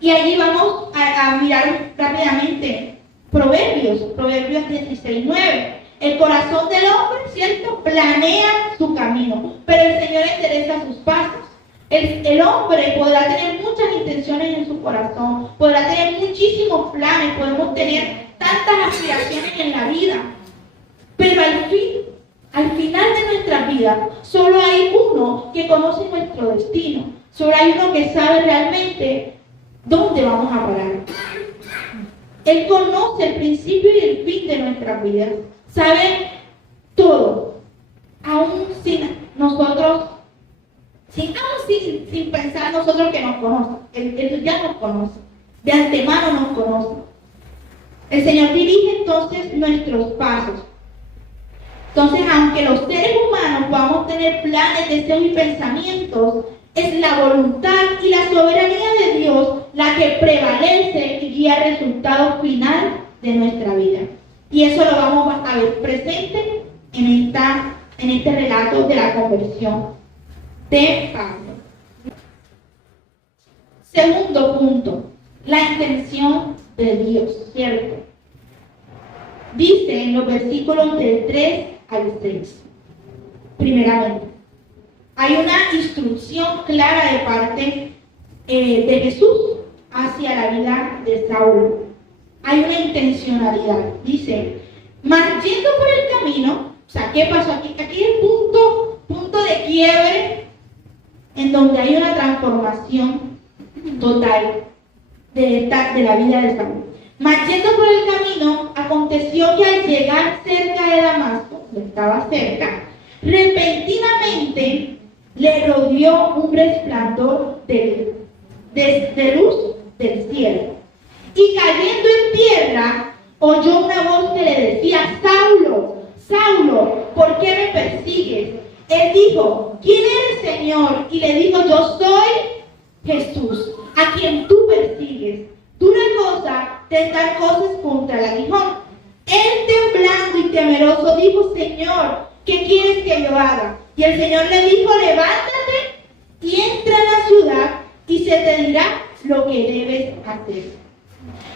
Y allí vamos a mirar rápidamente Proverbios 16:9. El corazón del hombre, ¿cierto?, planea su camino, pero el Señor endereza sus pasos. El hombre podrá tener muchas intenciones en su corazón, podrá tener muchísimos planes, podemos tener tantas aspiraciones en la vida, pero al final de nuestra vida, solo hay uno que conoce nuestro destino, solo hay uno que sabe realmente dónde vamos a parar. Él conoce el principio y el fin de nuestras vidas, sabe todo, aún sin nosotros, sin pensar nosotros que nos conoce. Él ya nos conoce, de antemano nos conoce. El Señor dirige entonces nuestros pasos. Entonces, aunque los seres humanos podamos tener planes, deseos y pensamientos, es la voluntad y la soberanía de Dios la que prevalece y guía el resultado final de nuestra vida. Y eso lo vamos a ver presente en este relato de la conversión de Pablo. Segundo punto, la intención de Dios, ¿cierto? Dice en los versículos del 3 al 6, primeramente, hay una instrucción clara de parte de Jesús hacia la vida de Saulo. Hay una intencionalidad. Dice, mas yendo por el camino, o sea, ¿qué pasó aquí? Aquí es el punto de quiebre en donde hay una transformación total de la vida de Saulo. Mas yendo por el camino, aconteció que al llegar cerca de Damasco, que estaba cerca, repentinamente le rodeó un resplandor de luz del cielo. Y cayendo en tierra, oyó una voz que le decía, Saulo, Saulo, ¿por qué me persigues? Él dijo, ¿quién eres, Señor? Y le dijo, yo soy Jesús, a quien tú persigues. Tú reposa de dar cosas contra el aguijón. Él, temblando y temeroso, dijo, Señor, ¿qué quieres que yo haga? Y el Señor le dijo, levántate y entra en la ciudad y se te dirá lo que debes hacer.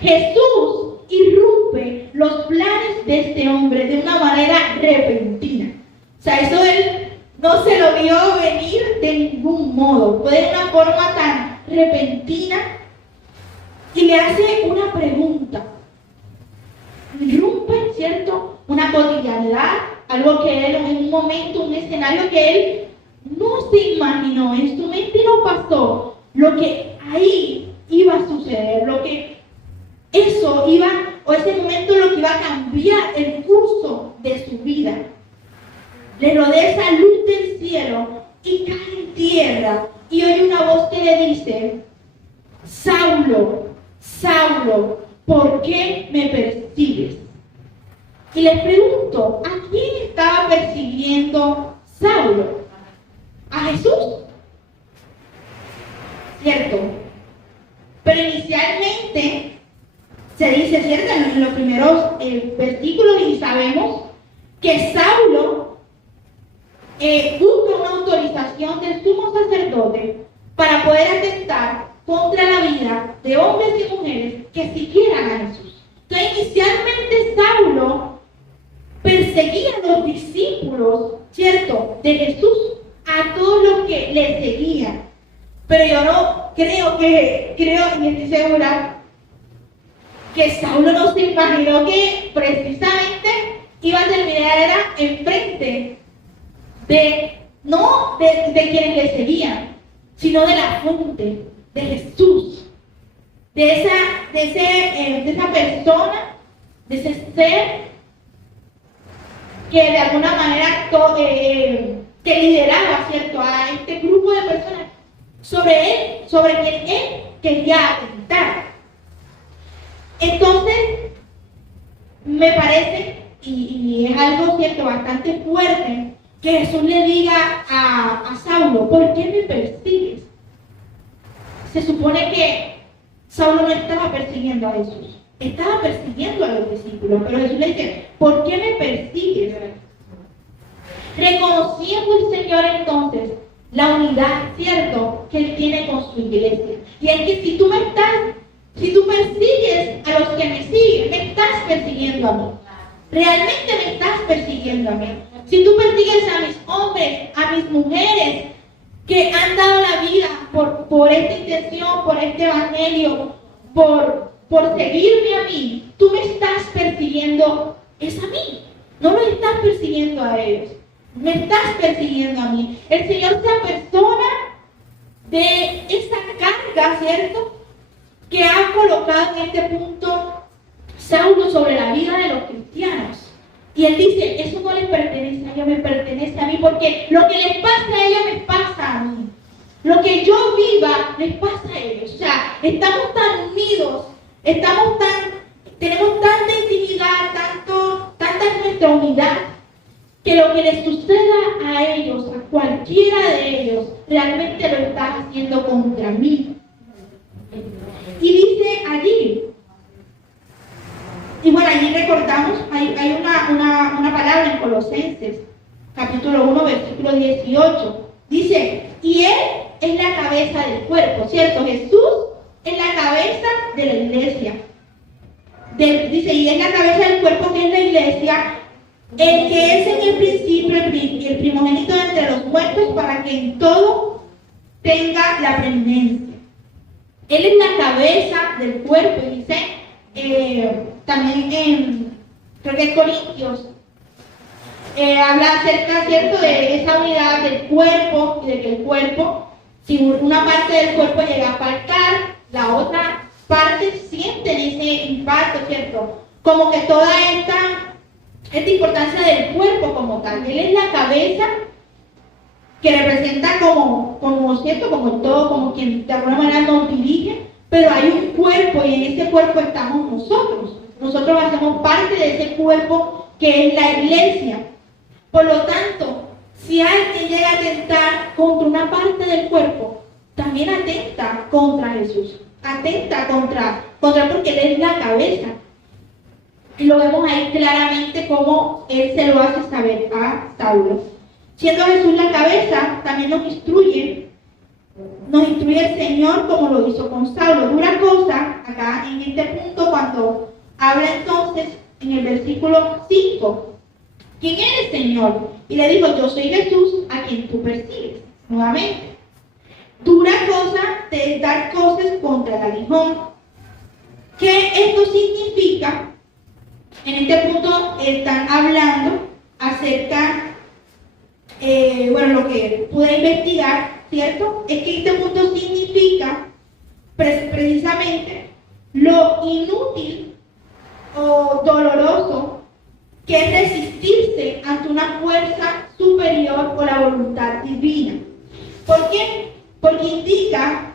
Jesús irrumpe los planes de este hombre de una manera repentina. O sea, eso él no se lo vio venir de ningún modo. Fue de una forma tan repentina y le hace una pregunta. Irrumpe, ¿cierto?, una cotidianidad, algo que él en un momento, un escenario que él no se imaginó, en su mente no pasó lo que ahí iba a suceder, lo que eso iba, o ese momento lo que iba a cambiar el curso de su vida. Le rodea esa luz del cielo y cae en tierra y oye una voz que le dice, Saulo, Saulo, ¿por qué me persigues? Y les pregunto, ¿a quién estaba persiguiendo Saulo? ¿A Jesús? ¿Cierto? Pero inicialmente se dice, ¿cierto?, en los primeros versículos, y sabemos que Saulo busca una autorización del sumo sacerdote para poder atentar contra la vida de hombres y mujeres que siguieran a Jesús. Entonces, inicialmente Saulo perseguía a los discípulos, ¿cierto?, de Jesús, a todos los que le seguían. Pero yo no creo y estoy segura que Saulo no se imaginó que precisamente iba a terminar enfrente no de quienes le seguían, sino de la fuente, de Jesús, de esa persona, de ese ser que de alguna manera que lideraba, ¿cierto?, a este grupo de personas sobre quien él quería atentar. Entonces, me parece, y es algo, ¿cierto?, bastante fuerte, que Jesús le diga a Saulo, ¿por qué me persigues? Se supone que Saulo no estaba persiguiendo a Jesús, estaba persiguiendo a los discípulos, pero Jesús le dice, ¿por qué me persigues? Reconociendo el Señor entonces la unidad, ¿cierto?, que Él tiene con su iglesia, Y es que si tú persigues a los que me siguen, me estás persiguiendo a mí. Realmente me estás persiguiendo a mí. Si tú persigues a mis hombres, a mis mujeres, que han dado la vida por esta intención, por este evangelio, por seguirme a mí, tú me estás persiguiendo, es a mí. No lo estás persiguiendo a ellos, me estás persiguiendo a mí. El Señor se apersona de esa carga, ¿cierto?, que ha colocado en este punto Saulo sobre la vida de los cristianos. Y él dice, eso no les pertenece a ellos, me pertenece a mí, porque lo que les pasa a ellos me pasa a mí. Lo que yo viva les pasa a ellos. O sea, estamos tan unidos, tenemos tanta intimidad, tanta es nuestra unidad, que lo que les suceda a ellos, a cualquiera de ellos, realmente lo está haciendo contra mí. Y dice allí, y bueno, allí recordamos, hay una palabra en Colosenses, capítulo 1, versículo 18. Dice, y Él es la cabeza del cuerpo, ¿cierto? Jesús es la cabeza de la iglesia. Dice, y es la cabeza del cuerpo que es la iglesia, el que es en el principio el primogénito entre los muertos, para que en todo tenga la preeminencia. Él es la cabeza del cuerpo, y dice, también creo que en Corintios, habla acerca, ¿cierto?, de esa unidad del cuerpo, y de que el cuerpo, si una parte del cuerpo llega a faltar, la otra parte siente ese impacto, ¿cierto? Como que toda esta importancia del cuerpo como tal. Él es la cabeza que representa como ¿cierto?, como todo, como quien de alguna manera nos dirige, pero hay un cuerpo y en ese cuerpo estamos nosotros. Nosotros hacemos parte de ese cuerpo que es la iglesia. Por lo tanto, si alguien llega a atentar contra una parte del cuerpo, también atenta contra Jesús. Atenta contra porque Él es la cabeza. Y lo vemos ahí claramente como Él se lo hace saber a Saulo. Siendo Jesús la cabeza, también nos instruye el Señor como lo hizo con Saulo. Dura cosa, acá en este punto, cuando habla entonces en el versículo 5, ¿quién eres, Señor? Y le dijo, yo soy Jesús a quien tú persigues. Nuevamente, dura cosa te es dar cosas contra el aguijón. ¿Qué esto significa? En este punto están hablando acerca, lo que pude investigar, ¿cierto? Es que este punto significa precisamente lo inútil o doloroso que es resistirse ante una fuerza superior o la voluntad divina. ¿Por qué? Porque indica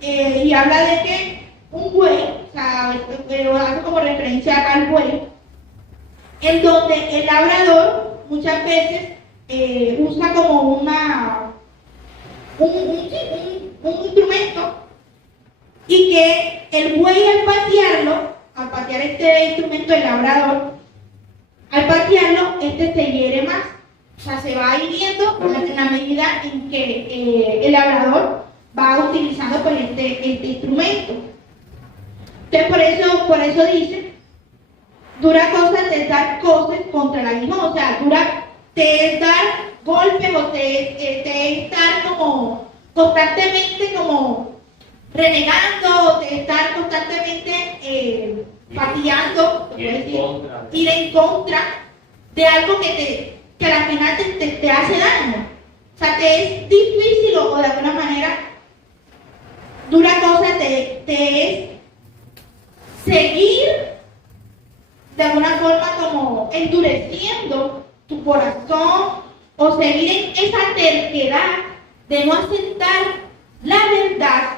y habla de que un buey, o sea, hace como referencia al buey, en donde el labrador muchas veces usa como un instrumento, y que el buey al patear este instrumento, el labrador, al patearlo, se hiere más. O sea, se va hiriendo en la medida en que el labrador va utilizando pues, este instrumento. Entonces, por eso dice, dura cosa te es dar cosas contra el aguijón. O sea, dura te es dar golpes o te es estar como constantemente como renegando, te estar constantemente pateando, ir en contra de algo que al final te hace daño. O sea, te es difícil o de alguna manera dura cosa te es seguir de alguna forma como endureciendo tu corazón, o seguir en esa terquedad de no aceptar la verdad,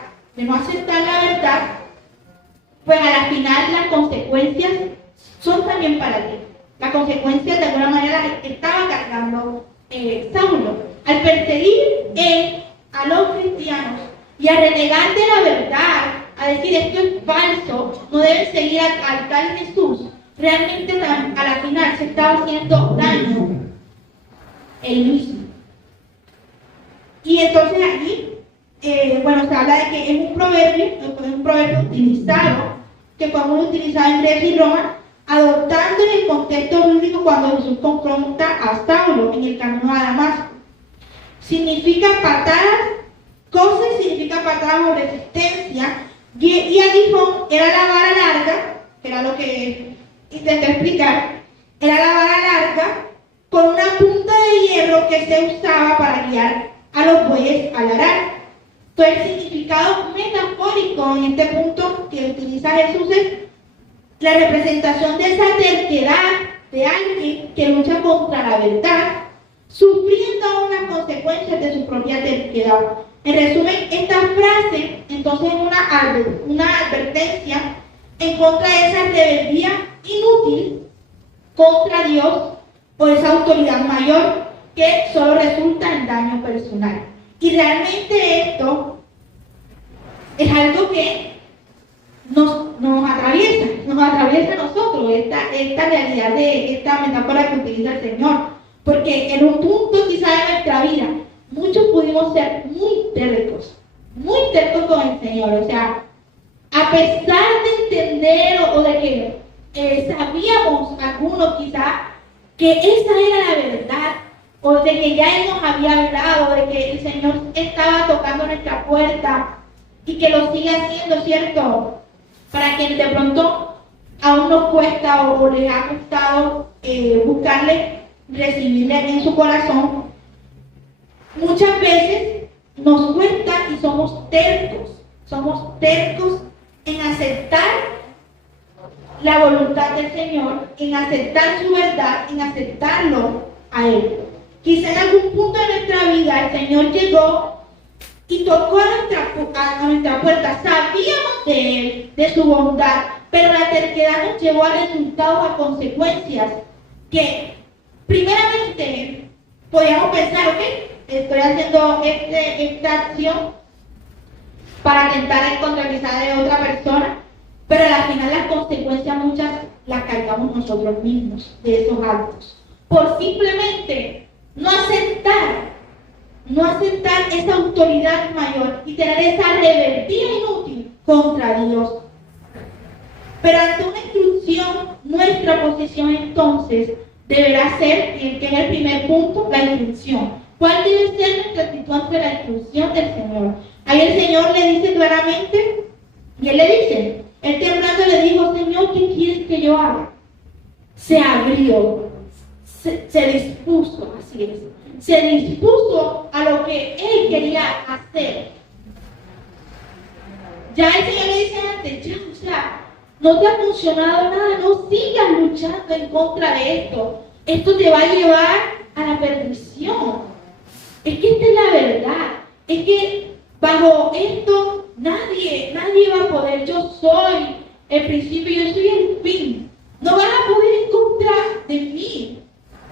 pues a la final las consecuencias son también para ti. Las consecuencias de alguna manera estaba cargando Saulo. Al perseguir a los cristianos y a renegar de la verdad, a decir esto es falso, no deben seguir al tal Jesús, realmente a la final se estaba haciendo daño él mismo. Y entonces allí bueno, se habla de que es un proverbio utilizado, que fue muy utilizado en Grecia y Roma, adoptando en el contexto bíblico cuando Jesús confronta a Saulo en el camino a Damasco. Significa patadas, cosas significa patadas o resistencia, y aguijón era la vara larga, que era lo que intenté explicar, era la vara larga con una punta de hierro que se usaba para guiar a los bueyes al arar. Entonces el significado metafórico en este punto que utiliza Jesús es la representación de esa terquedad de alguien que lucha contra la verdad, sufriendo aún las consecuencias de su propia terquedad. En resumen, esta frase entonces es una advertencia en contra de esa rebeldía inútil contra Dios o esa autoridad mayor que solo resulta en daño personal. Y realmente esto es algo que nos atraviesa a nosotros, esta realidad de esta metáfora que utiliza el Señor. Porque en un punto quizá de nuestra vida, muchos pudimos ser muy tercos con el Señor. O sea, a pesar de entender o de que sabíamos algunos quizá que esa era la verdad, o de que ya Él nos había hablado, de que el Señor estaba tocando nuestra puerta y que lo sigue haciendo, ¿cierto? Para quien de pronto aún nos cuesta o les ha costado buscarle, recibirle en su corazón, muchas veces nos cuesta y somos tercos en aceptar la voluntad del Señor, en aceptar su verdad, en aceptarlo a Él. Quizá en algún punto de nuestra vida el Señor llegó y tocó a nuestra puerta. Sabíamos de Él, de su bondad, pero la terquedad nos llevó a resultados, a consecuencias que primeramente podíamos pensar, ok, estoy haciendo esta acción para tentar en contra quizá de otra persona, pero al final las consecuencias muchas las cargamos nosotros mismos de esos actos. Por simplemente no aceptar esa autoridad mayor y tener esa rebeldía inútil contra Dios. Pero ante una instrucción, nuestra posición entonces deberá ser, que es el primer punto, la instrucción. ¿Cuál debe ser nuestra actitud ante la instrucción del Señor? Ahí el Señor le dice claramente, y Él le dice, Él temblando le dijo, Señor, ¿qué quieres que yo haga? Se abrió, se dispuso, así es, se dispuso a lo que Él quería hacer. Ya el Señor le dice antes, ya, o sea, no te ha funcionado nada, no sigas luchando en contra de esto. Esto te va a llevar a la perdición. Es que esta es la verdad. Es que bajo esto nadie va a poder. Yo soy el principio, yo soy el fin. No vas a poder en contra de mí.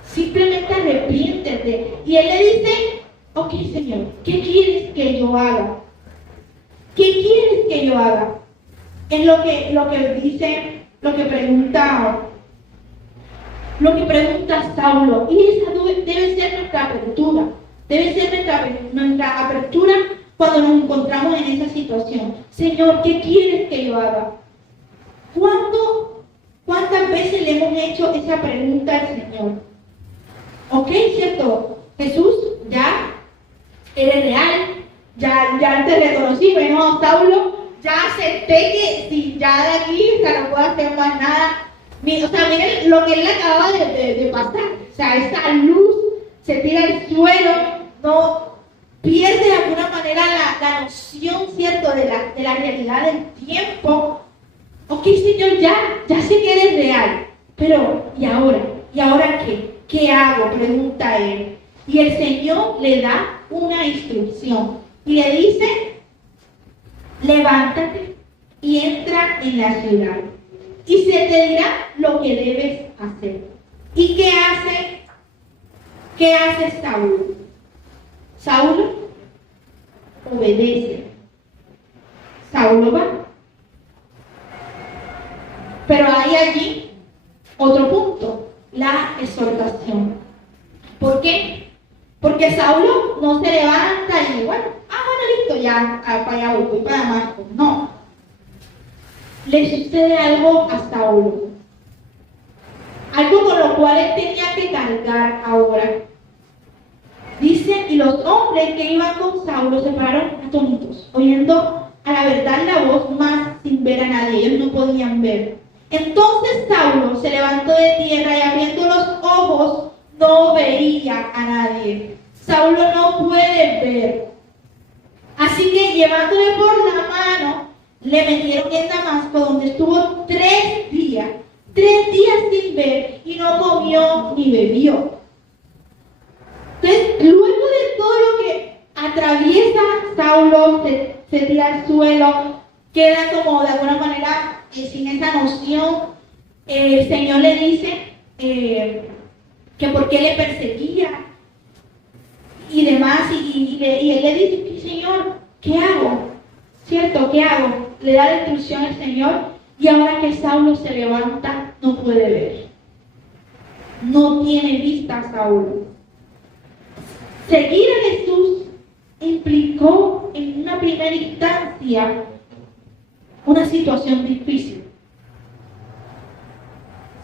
Simplemente arrepiéntete. Y Él le dice, ok, Señor, ¿qué quieres que yo haga? ¿Qué quieres que yo haga? Es lo que dice, lo que pregunta Saulo. Y esa debe ser nuestra apertura. Debe ser nuestra apertura cuando nos encontramos en esa situación. Señor, ¿qué quieres que yo haga? ¿Cuántas veces le hemos hecho esa pregunta al Señor? Ok, ¿cierto? Jesús, ya eres real, ya te reconocí, bueno, Saulo, ya acepté que si ya de aquí, o sea, no puedo hacer más nada. O sea, miren lo que él acababa de pasar. O sea, esa luz se tira al suelo, no pierde de alguna manera la noción, ¿cierto?, de la realidad del tiempo. Ok, Señor, ya sé que eres real, pero ¿y ahora? ¿Y ahora qué? ¿Qué hago?, pregunta él. Y el Señor le da una instrucción y le dice, levántate y entra en la ciudad y se te dirá lo que debes hacer. ¿Y qué hace? ¿Qué hace Saulo? Saulo obedece. Saulo va. Pero hay allí otro punto, la exhortación. ¿Por qué? Porque Saulo no se levanta y bueno, esto, ya para allá voy para Damasco. No. Le sucede algo a Saulo. Algo con lo cual él tenía que cargar ahora. Dice, y los hombres que iban con Saulo se pararon atónitos, oyendo a la verdad la voz, más sin ver a nadie. Ellos no podían ver. Entonces Saulo se levantó de tierra y abriendo los ojos no veía a nadie. Saulo no puede ver. Así que llevándole por la mano, le metieron en Damasco, donde estuvo 3 días. 3 días sin ver y no comió ni bebió. Entonces, luego de todo lo que atraviesa Saulo, se tira al suelo, queda como de alguna manera sin esa noción. El Señor le dice que por qué le perseguía y demás, y él le dice, Señor, ¿qué hago? ¿Cierto? ¿Qué hago? Le da la instrucción al Señor, y ahora que Saulo se levanta, no puede ver. No tiene vista a Saulo. Seguir a Jesús implicó en una primera instancia una situación difícil.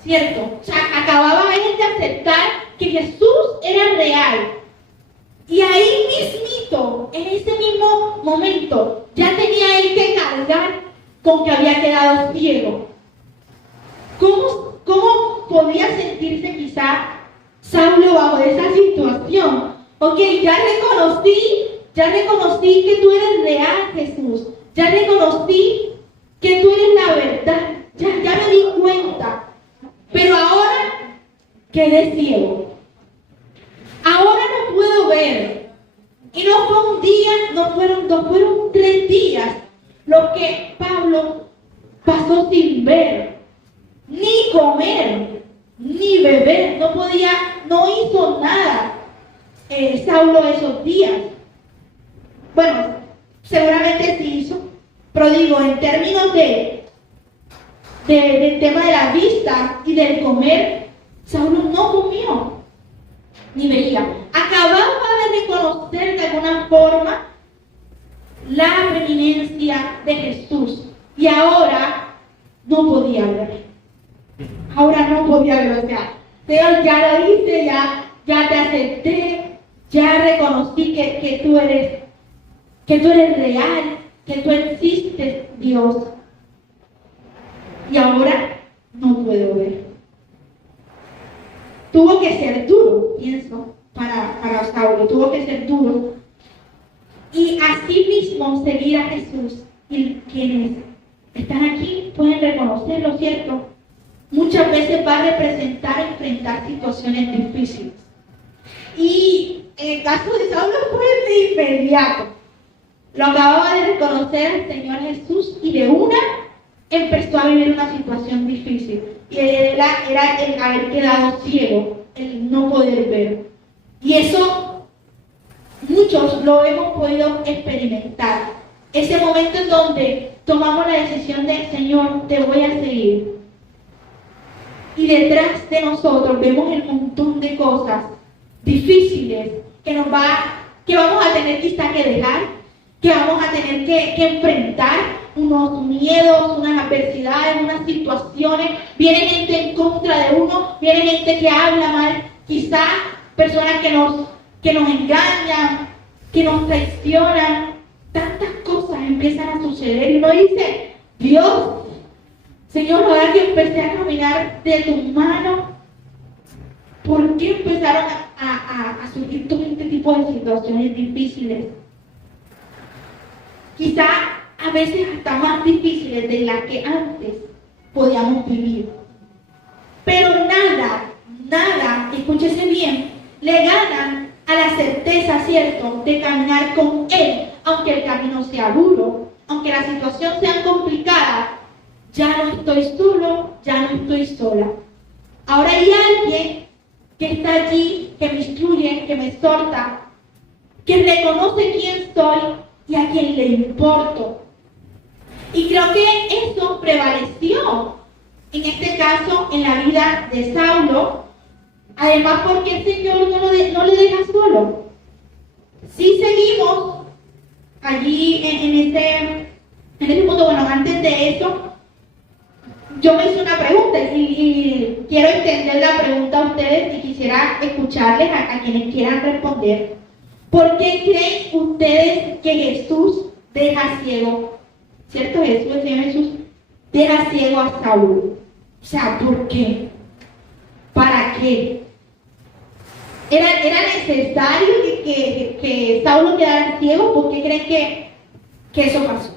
¿Cierto? O sea, acababa él de aceptar que Jesús era real. Y ahí mismito, en ese mismo momento, ya tenía él que cargar con que había quedado ciego. ¿Cómo podía sentirse quizá Saulo bajo esa situación? Ok, ya reconocí que tú eres real, Jesús. Ya reconocí que tú eres la verdad. Ya me di cuenta. Pero ahora quedé ciego. Ahora no puedo ver. Y no fue un día, no fueron 2, fueron 3 días los que Pablo pasó sin ver, ni comer, ni beber. No hizo nada Saulo esos días. Bueno, seguramente sí hizo, pero digo, en términos del tema de la vista y del comer, Saulo no comió ni veía. Acababa de reconocer de alguna forma la preeminencia de Jesús y ahora no podía ver. Ahora no podía ver, o sea, Señor, ya lo hice, ya te acepté, ya reconocí que tú eres real, que tú existes, Dios. Y ahora no puedo ver. Tuvo que ser duro, pienso, para Saulo, tuvo que ser duro. Y así mismo seguir a Jesús, y quienes están aquí pueden reconocerlo, ¿cierto? Muchas veces va a representar enfrentar situaciones difíciles. Y en el caso de Saulo fue de inmediato. Lo acababa de reconocer al Señor Jesús y de una empezó a vivir una situación difícil. Y era el haber quedado ciego, el no poder ver. Y eso muchos lo hemos podido experimentar. Ese momento en donde tomamos la decisión de, Señor, te voy a seguir. Y detrás de nosotros vemos el montón de cosas difíciles que vamos a tener quizá que dejar, que vamos a tener que enfrentar, unos miedos, unas adversidades, unas situaciones. Viene gente en contra de uno, viene gente que habla mal, quizá personas que nos engañan, que nos traicionan. Tantas cosas empiezan a suceder y uno dice, Dios, Señor, ahora que empecé a caminar de tu mano, ¿por qué empezaron a surgir todo este tipo de situaciones difíciles? Quizá a veces hasta más difíciles de las que antes podíamos vivir. Pero nada, escúchese bien, le ganan a la certeza, ¿cierto?, de caminar con Él, aunque el camino sea duro, aunque la situación sea complicada. Ya no estoy solo, ya no estoy sola. Ahora hay alguien que está allí, que me instruye, que me exhorta, que reconoce quién soy y a quién le importo. Y creo que eso prevaleció, en este caso, en la vida de Saulo, además porque el Señor no le deja solo. Si seguimos allí en ese punto, bueno, antes de eso, yo me hice una pregunta y quiero entender la pregunta a ustedes y quisiera escucharles a quienes quieran responder. ¿Por qué creen ustedes que Jesús deja ciego? ¿Cierto? Jesús, el Señor Jesús, deja ciego a Saulo. O sea, ¿por qué? ¿Para qué? ¿Era necesario que Saulo quedara ciego? ¿Por qué creen que eso pasó?